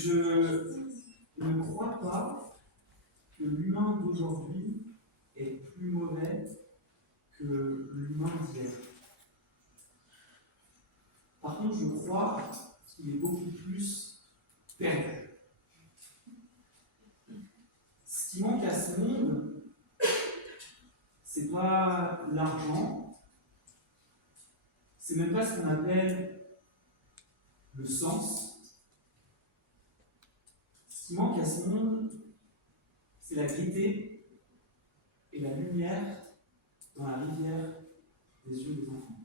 Je ne crois pas que l'humain d'aujourd'hui est plus mauvais que l'humain d'hier. Par contre, je crois qu'il est beaucoup plus perdu. Ce qui manque à ce monde, c'est pas l'argent, c'est même pas ce qu'on appelle le sens. Ce qui manque à ce monde, c'est la gaieté et la lumière dans la rivière des yeux des enfants.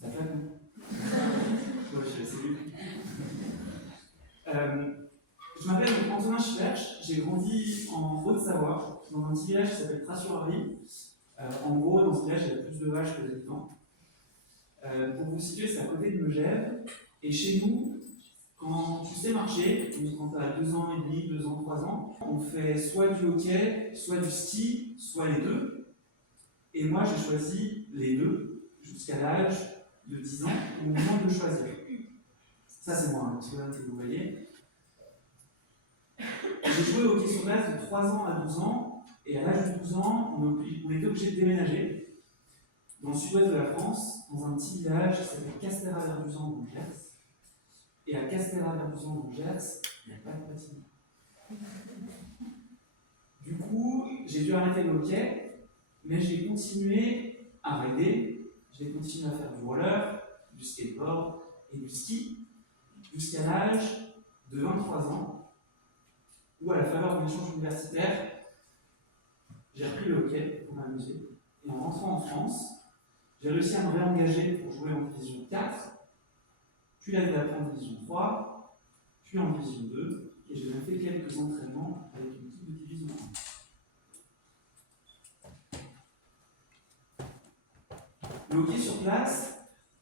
Ça fait bon. Ouais, je salue. Je m'appelle Antonin Schlerch, j'ai grandi en Haute-Savoie, dans un petit village qui s'appelle Tras-sur-Arly. En gros, dans ce village, il y a plus de vaches que d'habitants. Pour vous situer, c'est à côté de Megève. Et chez nous, quand tu sais marcher, donc quand tu as 2 ans et demi, 2 ans, 3 ans, on fait soit du hockey, soit du ski, soit les deux. Et moi, j'ai choisi les deux jusqu'à l'âge de 10 ans, au moment de choisir. Ça, c'est moi, un petit peu que vous voyez. J'ai joué au hockey sur glace de 3 ans à 12 ans, et à l'âge de 12 ans, on était obligé de déménager dans le sud-ouest de la France, dans un petit village qui s'appelle Castéra-Verduzan dans le Gers. Et à Castéra-Verduzan dans le Gers, il n'y a pas de patinoire. Du coup, j'ai dû arrêter le hockey, mais j'ai continué à rider, j'ai continué à faire du roller, du skateboard et du ski, jusqu'à l'âge de 23 ans, où à la faveur d'un échange universitaire, j'ai repris le hockey pour m'amuser. Et en rentrant en France, j'ai réussi à me réengager pour jouer en division 4, puis l'année d'après en division 3, puis en division 2, et j'ai même fait quelques entraînements avec une équipe de division 1. Le hockey sur glace,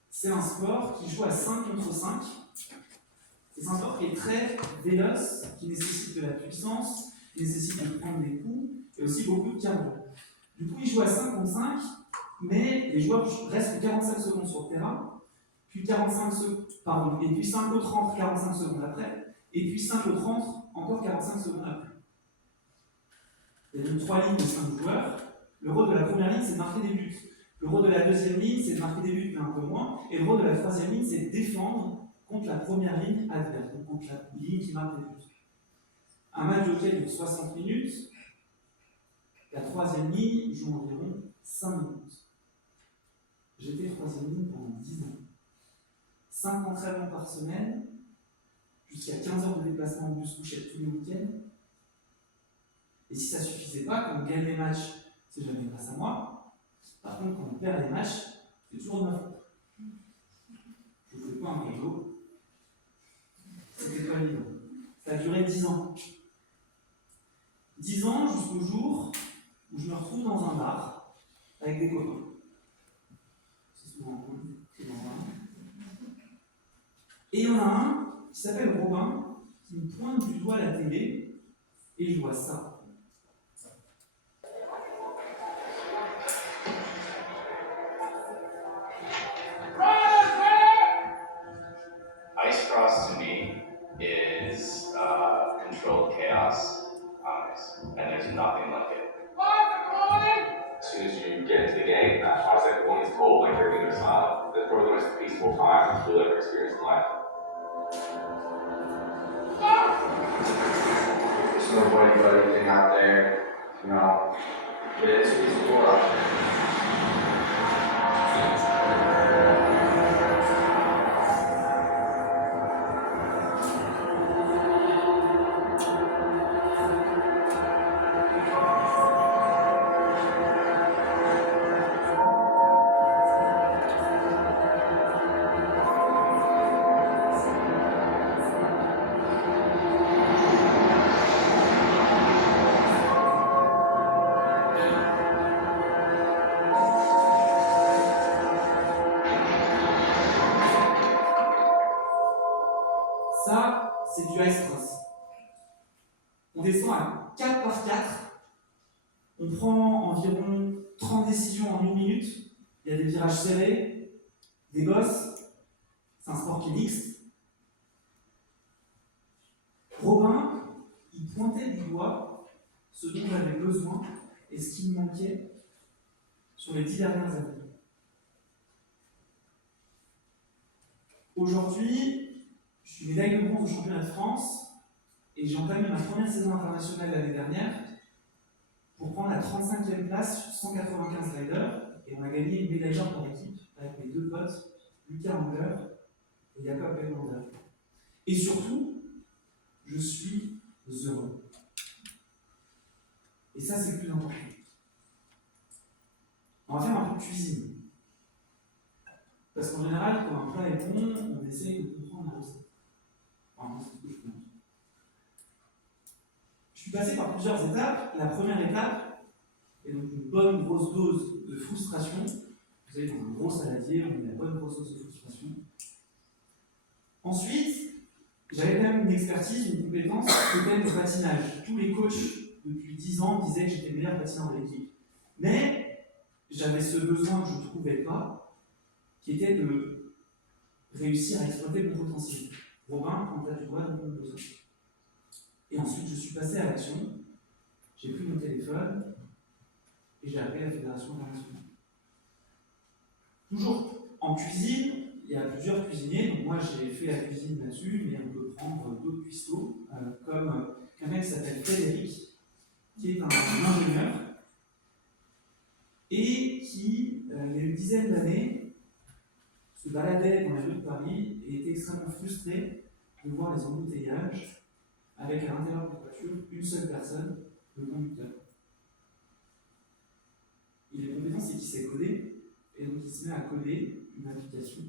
c'est un sport qui joue à 5 contre 5. C'est un sport qui est très véloce, qui nécessite de la puissance, qui nécessite de prendre des coups, et aussi beaucoup de cardio. Du coup, il joue à 5 contre 5, mais les joueurs restent 45 secondes sur le terrain, puis 45 secondes, et puis 5 au 30, 45 secondes après, et puis 5 au 30, encore 45 secondes après. Il y a donc 3 lignes de 5 joueurs. Le rôle de la première ligne, c'est de marquer des buts. Le rôle de la deuxième ligne, c'est de marquer des buts, mais un peu moins. Et le rôle de la troisième ligne, c'est de défendre contre la première ligne adverse, donc contre la ligne qui marque des buts. Un match de hockey dure 60 minutes. La troisième ligne joue environ 5 minutes. J'étais troisième ligne pendant 10 ans. 5 entraînements par semaine, jusqu'à 15 heures de déplacement en bus couchette tous les week-ends. Et si ça ne suffisait pas, quand on gagne les matchs, c'est jamais grâce à moi. Par contre, quand on perd les matchs, c'est toujours de ma faute. Je ne fais pas un réseau. C'était pas évident. Ça a duré 10 ans. 10 ans jusqu'au jour où je me retrouve dans un bar avec des copains. C'est souvent cool. Et il y en a un qui s'appelle Robin, qui me pointe du doigt à la télé, et je vois ça. Ice Cross to me is controlled chaos on ice, and there's nothing like it. As soon as you get into the game, obviously everyone is cold, like everything is silent. That's probably the most peaceful time you'll ever experience in life. There's nobody but anything out there, you know. It's cool out there. Ça, c'est du ice cross. On descend à 4 par 4. On prend environ 30 décisions en 1 minute. Il y a des virages serrés, des bosses. C'est un sport qui est mixte. Robin, il pointait du doigt ce dont j'avais besoin et ce qui me manquait sur les 10 dernières années. Aujourd'hui, je suis médaille de bronze au championnat de France et j'ai entamé ma première saison internationale l'année dernière pour prendre la 35e place sur 195 riders et on a gagné une médaille d'or par équipe avec mes deux potes, Lucas Angler et Jacob Belander. Et surtout, je suis heureux. Et ça, c'est le plus important. On va faire un peu de cuisine. Parce qu'en général, quand un plat est bon, on essaye de comprendre la recette. Enfin, c'est ce que je pense. Je suis passé par plusieurs étapes. La première étape est donc une bonne grosse dose de frustration. Vous savez, dans un gros saladier, on met la bonne grosse dose de frustration. Ensuite, j'avais quand même une expertise, une compétence, peut-être le patinage. Tous les coachs, depuis 10 ans, disaient que j'étais le meilleur patineur de l'équipe. Mais j'avais ce besoin que je ne trouvais pas, qui était de réussir à exploiter mon potentiel. Robin, quand tu as du doigt, donc mon besoin. Et ensuite, je suis passé à l'action, j'ai pris mon téléphone et j'ai appelé la Fédération internationale. Toujours en cuisine, il y a plusieurs cuisiniers, donc moi j'ai fait la cuisine là-dessus, mais on peut prendre d'autres cuistots, comme un mec qui s'appelle Frédéric, qui est un ingénieur, et qui, il y a une dizaine d'années, se baladait dans les rues de Paris et était extrêmement frustré de voir les embouteillages avec à l'intérieur de la voiture une seule personne, le conducteur. Il est compétent, c'est qu'il sait coder, et donc il se met à coder une application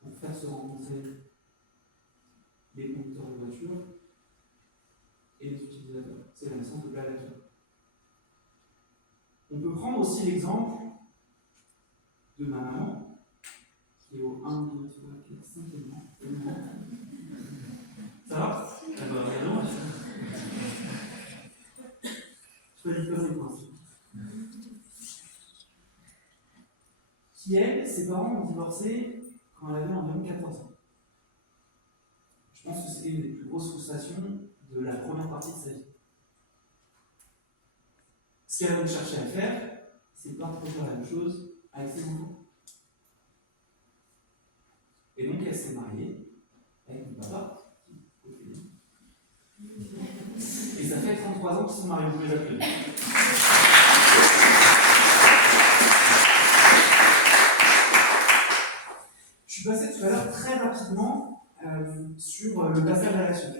pour faire se rencontrer les conducteurs de voiture et les utilisateurs. C'est la naissance de Blablacar. On peut prendre aussi l'exemple de ma maman, qui est au 1, 2, 3, 4, 5e rang. Ça va? Ah bah, regardons, je peux dire que c'est quoi? Qui, elle, ses parents ont divorcé quand elle avait environ 14 ans. Je pense que c'était une des plus grosses frustrations de la première partie de sa vie. Ce qu'elle a donc cherché à faire, c'est de pas reproduire la même chose avec ses enfants. Et donc elle s'est mariée avec mon papa. Et ça fait 33 ans qu'ils sont mariés, vous les appelez. Je suis passé tout à l'heure très rapidement sur le passage à l'action.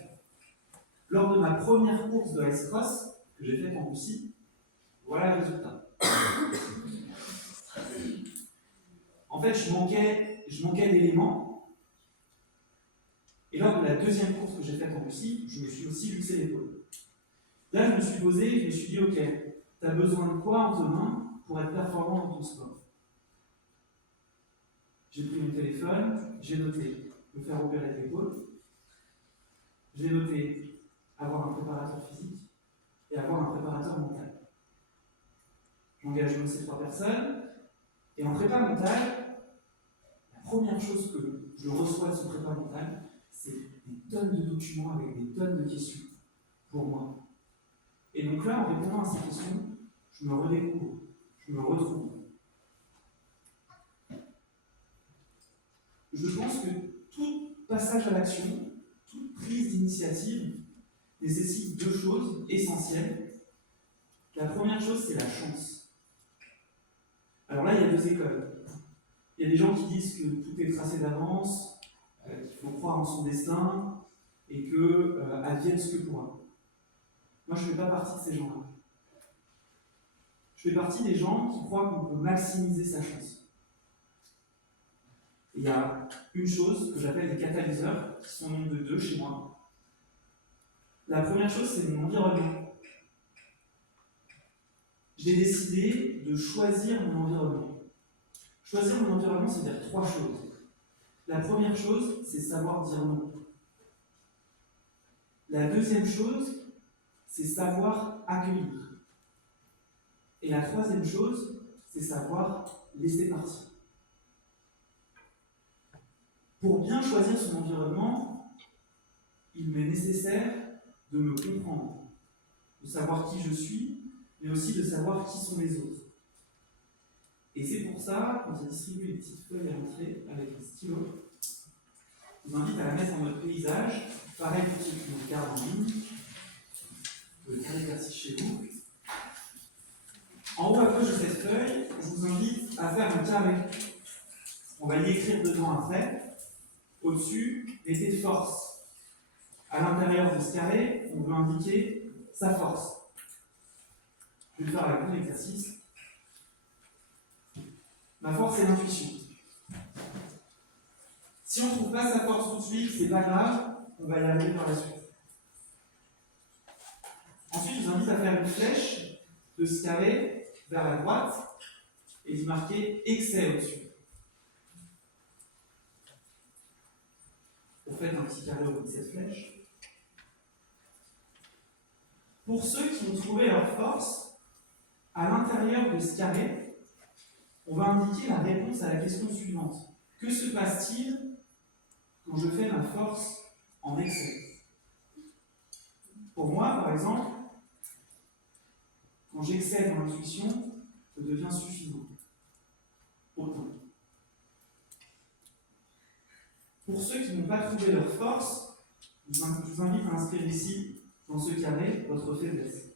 Lors de ma première course de ice cross que j'ai faite en Russie, voilà le résultat. En fait, je manquais d'éléments. Et lors de la deuxième course que j'ai faite en Russie, je me suis aussi luxé l'épaule. Là, je me suis posé et je me suis dit, ok, tu as besoin de quoi, Antonin, pour être performant dans ton sport? J'ai pris mon téléphone, j'ai noté me faire opérer de l'épaule, j'ai noté avoir un préparateur physique et avoir un préparateur mental. J'engage donc ces 3 personnes, et en prépa mentale, la première chose que je reçois de ce prépa mental, c'est des tonnes de documents avec des tonnes de questions pour moi. Et donc là, en répondant à ces questions, je me redécouvre, je me retrouve. Je pense que tout passage à l'action, toute prise d'initiative nécessite 2 choses essentielles. La première chose, c'est la chance. Alors là, il y a 2 écoles. Il y a des gens qui disent que tout est tracé d'avance, qu'il faut croire en son destin, et que advienne ce que pourra. Moi, je ne fais pas partie de ces gens-là. Je fais partie des gens qui croient qu'on peut maximiser sa chance. Il y a une chose que j'appelle des catalyseurs, qui sont au nombre de 2 chez moi. La première chose, c'est mon environnement. J'ai décidé de choisir mon environnement. Choisir mon environnement, c'est dire 3 choses. La première chose, c'est savoir dire non. La deuxième chose, c'est savoir accueillir. Et la troisième chose, c'est savoir laisser partir. Pour bien choisir son environnement, il m'est nécessaire de me comprendre, de savoir qui je suis, mais aussi de savoir qui sont les autres. Et c'est pour ça qu'on a distribué une petite feuille à l'entrée avec un stylo. Je vous invite à la mettre en mode paysage. Pareil pour ceux qui nous regardent en ligne. Vous pouvez faire l'exercice chez vous. En haut à gauche de cette feuille, je vous invite à faire un carré. On va y écrire dedans après. Au-dessus, mettez force. À l'intérieur de ce carré, on veut indiquer sa force. Je vais faire la même exercice. Ma force, c'est l'intuition. Si on ne trouve pas sa force tout de suite, c'est pas grave, on va y arriver par la suite. Ensuite, je vous invite à faire une flèche de ce carré vers la droite et d'y marquer excès au-dessus. Vous faites un petit carré au bout de cette flèche. Pour ceux qui ont trouvé leur force, à l'intérieur de ce carré, on va indiquer la réponse à la question suivante. Que se passe-t-il quand je fais ma force en excès? Pour moi, par exemple, quand j'excède dans l'intuition, je deviens suffisant. Autant. Pour ceux qui n'ont pas trouvé leur force, je vous invite à inscrire ici, dans ce carré, votre faiblesse.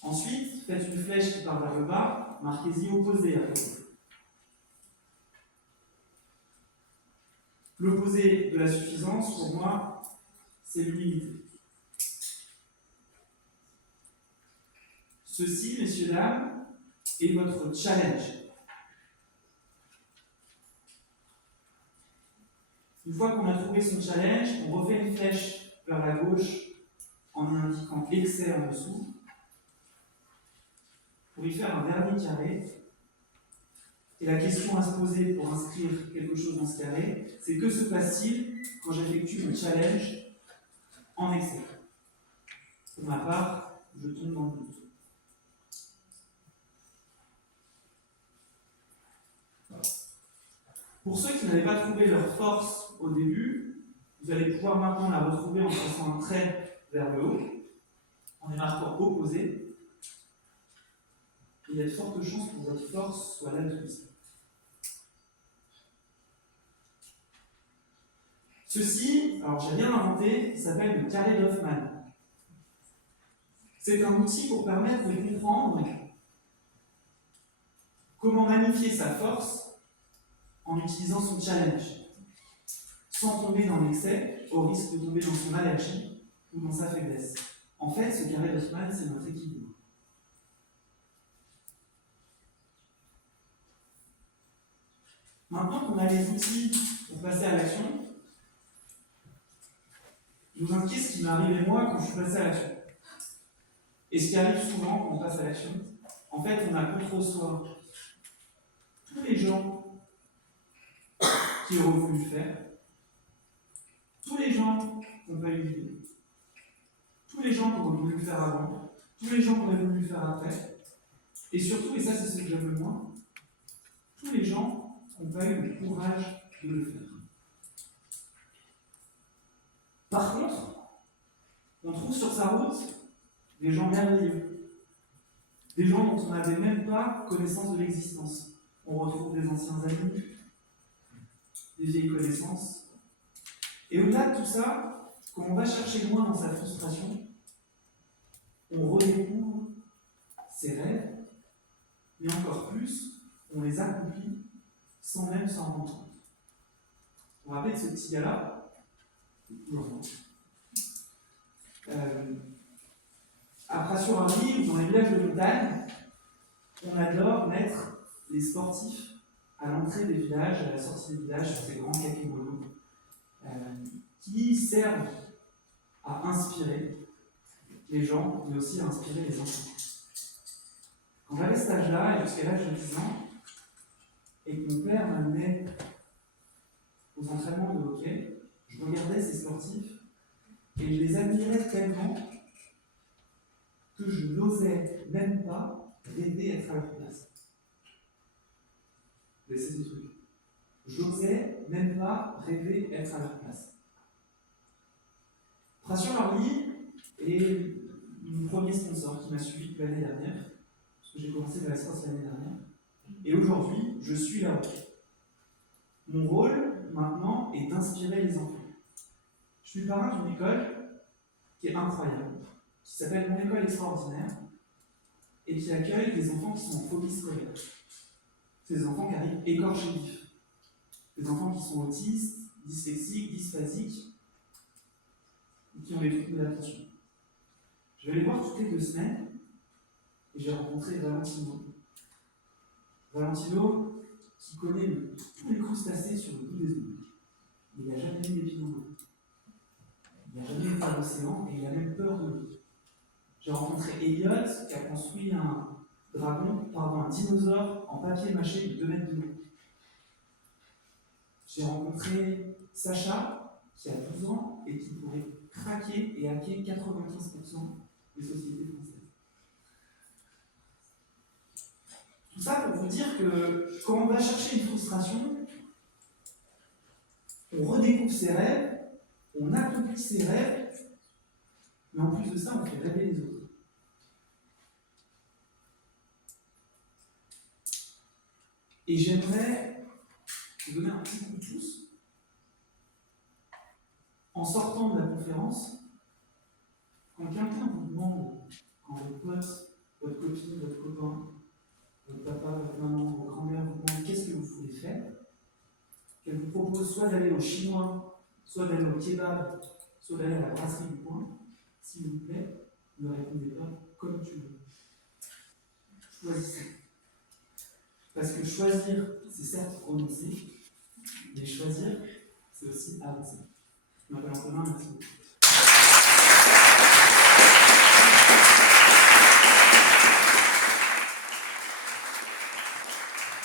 Ensuite, faites une flèche qui part vers le bas, marquez-y opposé à côté. L'opposé de la suffisance, pour moi, c'est l'humilité. Ceci, messieurs, dames, est votre challenge. Une fois qu'on a trouvé son challenge, on refait une flèche vers la gauche en indiquant excès en dessous. Pour y faire un dernier carré, et la question à se poser pour inscrire quelque chose dans ce carré, c'est que se passe-t-il quand j'effectue mon challenge en excès? Pour ma part, je tombe dans le doute. Pour ceux qui n'avaient pas trouvé leur force au début, vous allez pouvoir maintenant la retrouver en traçant un trait vers le haut, en y marquant opposé. Il y a de fortes chances que votre force soit l'altruisme. Ceci, alors j'ai rien inventé, il s'appelle le carré d'Hoffmann. C'est un outil pour permettre de comprendre comment magnifier sa force en utilisant son challenge, sans tomber dans l'excès, au risque de tomber dans son allergie ou dans sa faiblesse. En fait, ce carré d'Hoffmann, c'est notre équilibre. Maintenant qu'on a les outils pour passer à l'action, je vous indique ce qui m'est arrivé moi quand je suis passé à l'action. Et ce qui arrive souvent quand on passe à l'action, en fait, on a contre soi tous les gens qui auraient voulu le faire, tous les gens qui n'ont pas eu l'idée, tous les gens qui auraient voulu le faire avant, tous les gens qui auraient voulu le faire après, et surtout, et ça c'est ce que j'aime le moins, tous les gens qui n'ont pas eu le courage de le faire. Par contre, on trouve sur sa route des gens merveilleux, des gens dont on n'avait même pas connaissance de l'existence. On retrouve des anciens amis, des vieilles connaissances. Et au-delà de tout ça, quand on va chercher loin dans sa frustration, on redécouvre ses rêves, mais encore plus, on les accomplit sans même s'en rendre compte. Vous vous rappelez de ce petit gars-là? À Prassurari, ou dans les villages de montagne, on adore mettre les sportifs à l'entrée des villages, à la sortie des villages, sur ces grands kakémonos, qui servent à inspirer les gens, mais aussi à inspirer les enfants. Quand j'avais cet âge-là, et jusqu'à l'âge de 10 ans, et que mon père m'amenait aux entraînements de hockey, je regardais ces sportifs et je les admirais tellement que je n'osais même pas rêver être à leur place. Vous laissez ce truc. Je n'osais même pas rêver être à leur place. Traction Army est mon premier sponsor qui m'a suivi depuis l'année dernière, parce que j'ai commencé de la science l'année dernière. Et aujourd'hui, je suis là-haut. Mon rôle, maintenant, est d'inspirer les enfants. Je suis parrain d'une école qui est incroyable, qui s'appelle Mon École Extraordinaire, et qui accueille des enfants qui sont en phobie scolaire. C'est des enfants qui arrivent écorchés vifs. Des enfants qui sont autistes, dyslexiques, dysphasiques, et qui ont des troubles d'attention. Je vais les voir toutes les 2 semaines, et j'ai rencontré Valentino. Valentino, qui connaît tous les crustacés sur le bout des ongles. Il n'a jamais eu des pieds dans l'eau. Il n'a jamais été à l'océan, et il a même peur de l'eau. J'ai rencontré Elliot, qui a construit un dinosaure en papier mâché de 2 mètres de long. J'ai rencontré Sacha, qui a 12 ans et qui pourrait craquer et hacker 95% des sociétés françaises. Tout ça pour vous dire que quand on va chercher une frustration, on redécouvre ses rêves, on accomplit ses rêves, mais en plus de ça, on fait rêver les autres. Et j'aimerais vous donner un petit coup de pouce. En sortant de la conférence, quand quelqu'un vous demande, quand votre pote, votre copine, votre copain, votre papa, votre maman, votre grand-mère vous demande qu'est-ce que vous voulez faire, qu'elle vous propose soit d'aller au chinois, soit d'aller au kebab, soit d'aller à la brasserie du coin, s'il vous plaît, ne répondez pas comme tu veux. Choisissez. Parce que choisir, c'est certes renoncer, mais choisir, c'est aussi avancer. Je m'appelle Antonin, merci.